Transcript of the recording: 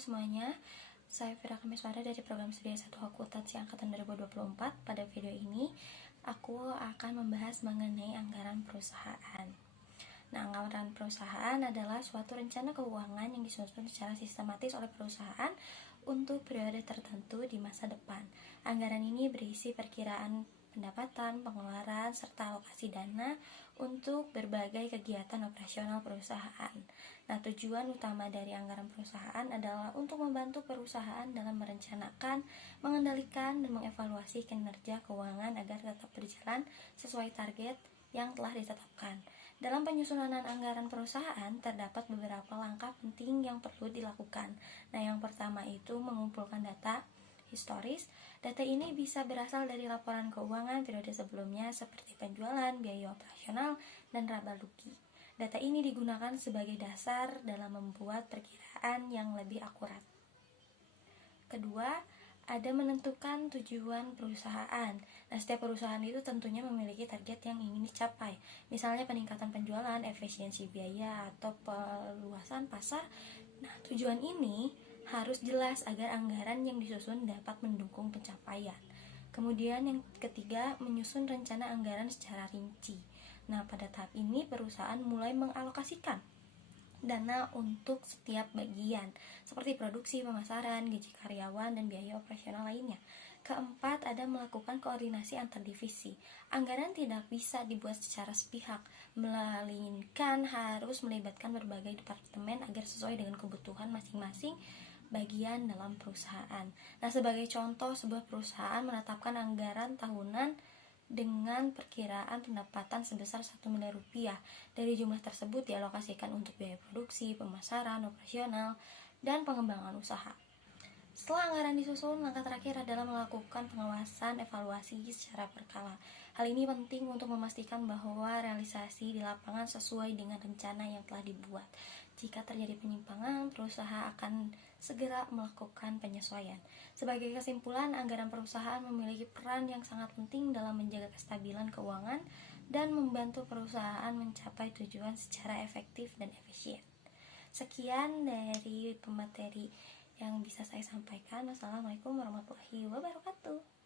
semuanya, saya Fira Kameswara dari program studi S1 Akuntansi Angkatan 2024. Pada video ini, aku akan membahas mengenai anggaran perusahaan. Nah, anggaran perusahaan adalah suatu rencana keuangan yang disusun secara sistematis oleh perusahaan untuk periode tertentu di masa depan. Anggaran ini berisi perkiraan pendapatan, pengeluaran, serta alokasi dana untuk berbagai kegiatan operasional perusahaan. Nah, tujuan utama dari anggaran perusahaan adalah untuk membantu perusahaan dalam merencanakan, mengendalikan, dan mengevaluasi kinerja keuangan agar tetap berjalan sesuai target yang telah ditetapkan. Dalam penyusunan anggaran perusahaan, terdapat beberapa langkah penting yang perlu dilakukan. Nah, yang pertama itu mengumpulkan data historis. Data ini bisa berasal dari laporan keuangan periode sebelumnya seperti penjualan, biaya operasional, dan laba rugi. Data ini digunakan sebagai dasar dalam membuat perkiraan yang lebih akurat. Kedua, ada menentukan tujuan perusahaan. Nah, setiap perusahaan itu tentunya memiliki target yang ingin dicapai. Misalnya peningkatan penjualan, efisiensi biaya, atau peluasan pasar. Nah, tujuan ini harus jelas agar anggaran yang disusun dapat mendukung pencapaian. Kemudian yang ketiga, menyusun rencana anggaran secara rinci. Nah, pada tahap ini perusahaan mulai mengalokasikan dana untuk setiap bagian, seperti produksi, pemasaran, gaji karyawan, dan biaya operasional lainnya. Keempat, ada melakukan koordinasi antar divisi. Anggaran tidak bisa dibuat secara sepihak, melainkan harus melibatkan berbagai departemen agar sesuai dengan kebutuhan masing-masing bagian dalam perusahaan. Nah, sebagai contoh, sebuah perusahaan menetapkan anggaran tahunan dengan perkiraan pendapatan sebesar 1 miliar rupiah. Dari jumlah tersebut dialokasikan untuk biaya produksi, pemasaran, operasional, dan pengembangan usaha. Setelah anggaran disusun, langkah terakhir adalah melakukan pengawasan evaluasi secara berkala. Hal ini penting untuk memastikan bahwa realisasi di lapangan sesuai dengan rencana yang telah dibuat. Jika terjadi penyimpangan, perusahaan akan segera melakukan penyesuaian. Sebagai kesimpulan, anggaran perusahaan memiliki peran yang sangat penting dalam menjaga kestabilan keuangan dan membantu perusahaan mencapai tujuan secara efektif dan efisien. Sekian dari pemateri yang bisa saya sampaikan. Wassalamualaikum warahmatullahi wabarakatuh.